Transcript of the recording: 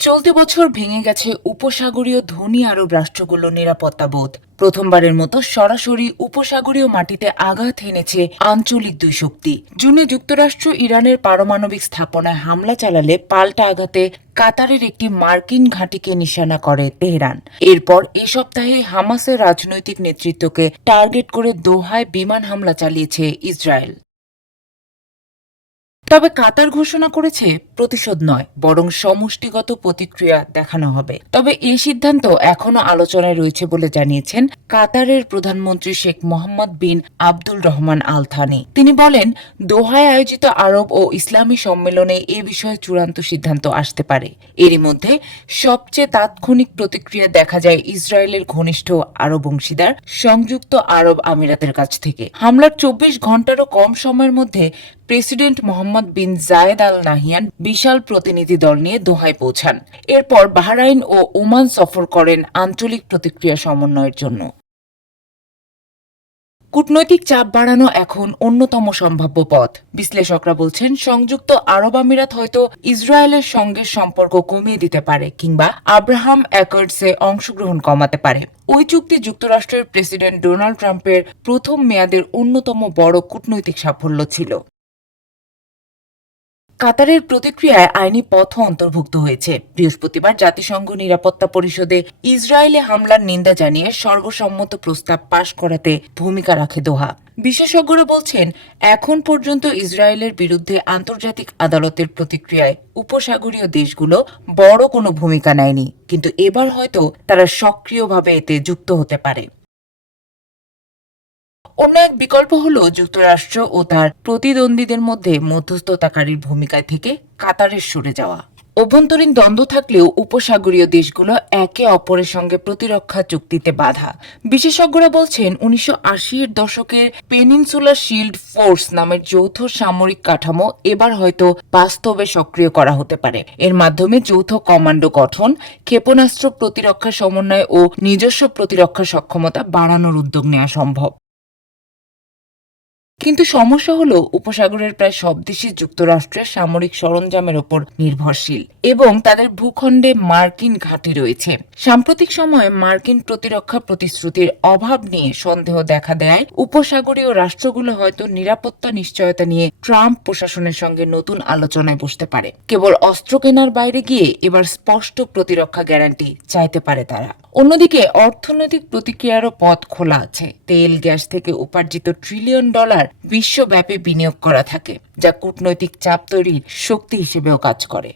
চলতি বছর ভেঙে গেছে উপসাগরীয় ধনী আরব রাষ্ট্রগুলোর নিরাপত্তা বোধ প্রথমবারের মতো সরাসরি উপসাগরীয় মাটিতে আঘাত এনেছে আঞ্চলিক দুই শক্তি। জুনে যুক্তরাষ্ট্র ইরানের পারমাণবিক স্থাপনায় হামলা চালালে পাল্টা আঘাতে কাতারের একটি মার্কিন ঘাঁটিকে নিশানা করে তেহরান। এরপর এ সপ্তাহে হামাসের রাজনৈতিক নেতৃত্বকে টার্গেট করে দোহায় বিমান হামলা চালিয়েছে ইসরায়েল। তবে কাতার ঘোষণা করেছে প্রতিশোধ নয়, বরং সমষ্টিগত প্রতিক্রিয়া দেখানো হবে। তবে এই সিদ্ধান্ত এখনও আলোচনায় রয়েছে বলে জানিয়েছেন কাতারের প্রধানমন্ত্রী Sheikh Mohammed bin Abdul Rahman Al Thani তিনি বলেন, দোহায় আয়োজিত আরব ও ইসলামী সম্মেলনে এ বিষয়ে চূড়ান্ত সিদ্ধান্ত আসতে পারে। এরই মধ্যে সবচেয়ে তাৎক্ষণিক প্রতিক্রিয়া দেখা যায় ইসরায়েলের ঘনিষ্ঠ আরব অংশীদার, সংযুক্ত আরব আমিরাতের কাছ থেকে। হামলার চব্বিশ ঘন্টারও কম সময়ের মধ্যে president Mohammed bin Zayed Al Nahyan বিশাল প্রতিনিধি দল নিয়ে দোহায় পৌঁছান। এরপর বাহরাইন ও ওমান সফর করেন আঞ্চলিক প্রতিক্রিয়া সমন্বয়ের জন্য। কূটনৈতিক চাপ বাড়ানো এখন অন্যতম সম্ভাব্য পথ। বিশ্লেষকরা বলছেন, সংযুক্ত আরব আমিরাত হয়তো ইসরায়েলের সঙ্গে সম্পর্ক কমিয়ে দিতে পারে কিংবা আব্রাহাম অ্যাকর্ডসে অংশগ্রহণ কমাতে পারে। ওই চুক্তি যুক্তরাষ্ট্রের প্রেসিডেন্ট ডোনাল্ড ট্রাম্পের প্রথম মেয়াদের অন্যতম বড় কূটনৈতিক সাফল্য ছিল। কাতারের প্রতিক্রিয়ায় আইনি পথও অন্তর্ভুক্ত হয়েছে। বৃহস্পতিবার জাতিসংঘ নিরাপত্তা পরিষদে ইসরায়েলে হামলার নিন্দা জানিয়ে সর্বসম্মত প্রস্তাব পাশ করাতে ভূমিকা রাখে দোহা। বিশেষজ্ঞরা বলছেন, এখন পর্যন্ত ইসরায়েলের বিরুদ্ধে আন্তর্জাতিক আদালতের প্রতিক্রিয়ায় উপসাগরীয় দেশগুলো বড় কোনো ভূমিকা নেয়নি। কিন্তু এবার হয়তো তারা সক্রিয়ভাবে এতে যুক্ত হতে পারে। অন্য এক বিকল্প হল যুক্তরাষ্ট্র ও তার প্রতিদ্বন্দ্বীদের মধ্যে মধ্যস্থতাকারীর ভূমিকায় থেকে কাতারের সরে যাওয়া। অভ্যন্তরীণ দ্বন্দ্ব থাকলেও উপসাগরীয় দেশগুলো একে অপরের সঙ্গে প্রতিরক্ষা চুক্তিতে বাধা। বিশেষজ্ঞরা বলছেন উনিশশো এর দশকের পেনিনসুলার শিল্ড ফোর্স নামের যৌথ সামরিক কাঠামো এবার হয়তো বাস্তবে সক্রিয় করা হতে পারে। এর মাধ্যমে যৌথ কমান্ডো গঠন, ক্ষেপণাস্ত্র প্রতিরক্ষা সমন্বয় ও নিজস্ব প্রতিরক্ষা সক্ষমতা বাড়ানোর উদ্যোগ নেওয়া সম্ভব। কিন্তু সমস্যা হলো উপসাগরের প্রায় সব দেশই যুক্তরাষ্ট্রের সামরিক সরঞ্জামের ওপর নির্ভরশীল এবং তাদের ভূখণ্ডে মার্কিন ঘাঁটি রয়েছে। সাম্প্রতিক সময়ে মার্কিন প্রতিরক্ষা প্রতিশ্রুতির অভাব নিয়ে সন্দেহ দেখা দেয়। উপসাগরীয় রাষ্ট্রগুলো হয়তো নিরাপত্তা নিশ্চয়তা নিয়ে ট্রাম্প প্রশাসনের সঙ্গে নতুন আলোচনায় বসতে পারে। কেবল অস্ত্র কেনার বাইরে গিয়ে এবার স্পষ্ট প্রতিরক্ষা গ্যারান্টি চাইতে পারে তারা। অন্যদিকে অর্থনৈতিক প্রতিক্রিয়ারও পথ খোলা আছে। তেল, গ্যাস থেকে উপার্জিত ট্রিলিয়ন ডলার বিশ্বব্যাপী বিনিয়োগ করা থাকে, যা কূটনৈতিক চাপ তৈরির শক্তি হিসেবেও কাজ করে।